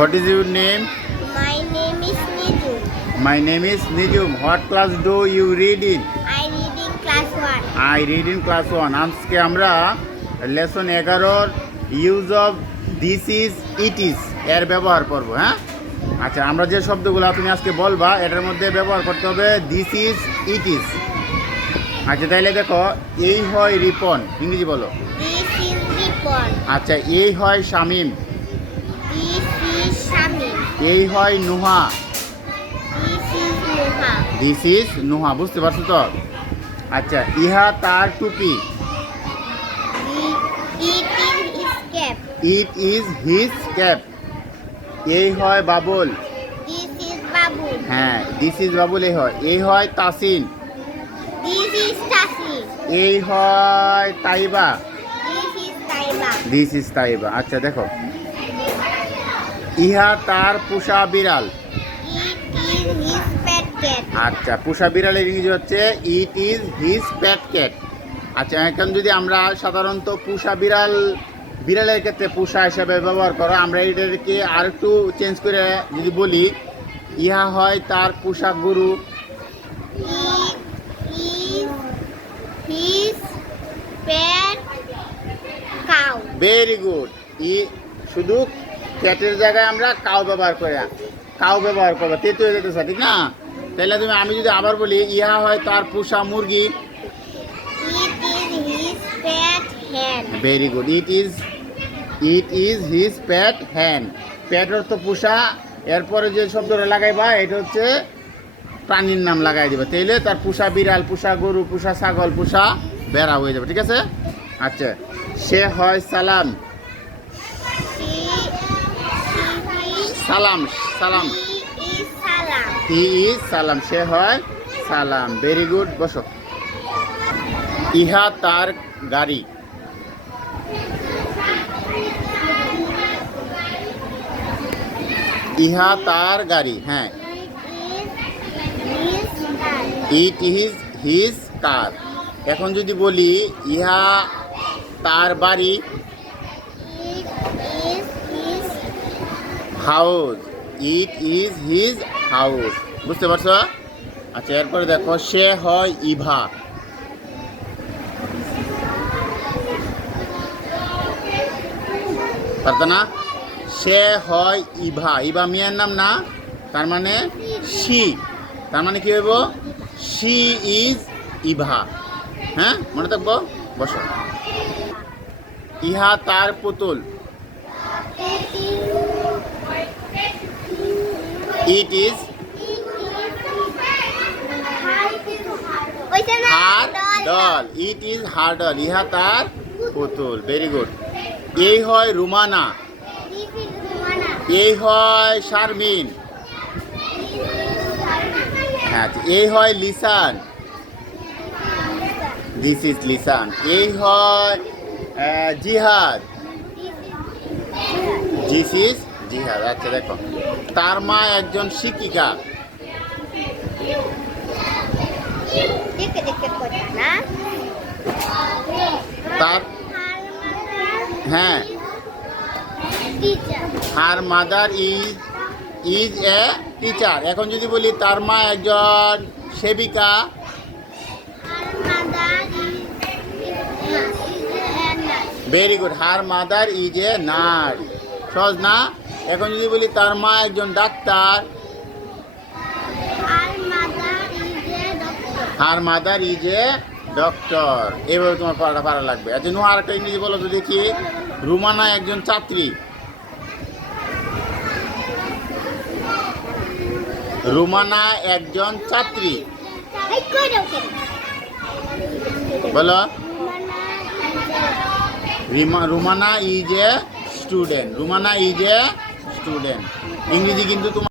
What is your name? My name is Niju. My name is Nijum. What class do you read in? I read in class 1. I read in class 1. আজকে আমরা lesson 11 use of this is it is এর ব্যবহার করব। হ্যাঁ, আচ্ছা, আমরা যে শব্দগুলো তুমি আজকে বলবা এটার মধ্যে ব্যবহার করতে হবে দিস ইজ ইট ইজ। আচ্ছা, তাইলে দেখো, এই হয় রিপন, ইংরেজি বলো। This is Ripon. আচ্ছা, এই হয় শামিম। This is Shamim. এই হয় Nuha. This is Nuha. This is Nuha. বুঝতে পারছো তো? আচ্ছা, ইহা তার টুপি। It is his cap. It is his cap. এই হয় বাবুল। This is Babul. হ্যাঁ, দিস ইজ বাবুল। এই হয় তাসিন। This is Tasin. এই হয় Taiba. This is Taiba. This is Taiba. আচ্ছা, দেখো, ইহা তার পোষা বিড়াল। It is his pet cat. আচ্ছা, পোষা বিড়ালের ইংরেজি হচ্ছে ইট ইজ হিজ প্যাট ক্যাট। আচ্ছা, এখন যদি আমরা সাধারণত পোষা বিড়ালের ক্ষেত্রে পোষা হিসাবে ব্যবহার করো, আমরা এটাকে আর একটু চেঞ্জ করে যদি বলি, ইহা হয় তার পোষা গরু। It is his pet cow. Very good. শুধু ক্যাটের জায়গায় আমরা কাউ ব্যবহার করবো, তেতো হয়ে যেতেছে, ঠিক না? তাহলে আমি যদি আবার বলি, ইহা হয় তার পোষা মুরগি। It is his pet hen. Very good. It is his pet hen. Pet অর্থ পোষা, এরপরে যে শব্দটা লাগাইবা এটা হচ্ছে প্রাণীর নাম লাগাই দিবা, তাইলে তার পোষা বিড়াল, পোষা গরু, পোষা ছাগল, পোষা বেড়া হয়ে যাবে, ঠিক আছে? আচ্ছা, সে হয় সালাম। সালাম। He is Salam. He is সালাম। সে হয় সালাম। Very good. বসো। ইহা তার গাড়ি। ইহা তার গাড়ি। হ্যাঁ, It is his car. It is his কার। এখন যদি বলি, ইহা তার বাড়ি। It is his house. It is his house. বুঝতে পারছো? আচ্ছা, এরপরে দেখো, সে হয় ইভা। পারতো না? সে হয় ইভা। ইভা মিয়ার নাম না, তার মানে শি। তার মানে কি হইব? She is Eva. হ্যাঁ, মনে থাকবো। বসো। ইহা তার পুতুল। It is her doll. It is her doll. ইহা তার পুতুল। Very good. এই হয় রুমানা। এই হয় শারমিন। হ্যাঁ, এই হয় লিসান। This is Lisan. এই হয় জিহাদ। দিস ইজ জিহাদ। আচ্ছা, দেখো, তার মা একজন শিক্ষিকা। তার হ্যাঁ, her mother is a teacher. এখন যদি বলি, তার মা একজন সেবিকা। Very good. Her mother is a nurse. সহজ না? এখন যদি বলি, তার মা একজন doctor. Her mother is a doctor. এইভাবে তোমার পড়াটা পারা লাগবে। আচ্ছা, নো, আরেকটা ইংরেজি বলো তো দেখি। রুমানা একজন ছাত্রী। রুমানা একজন ছাত্রী। বলো। Rumana is a student. Rumana is a student. ইংরেজি কিন্তু তোমার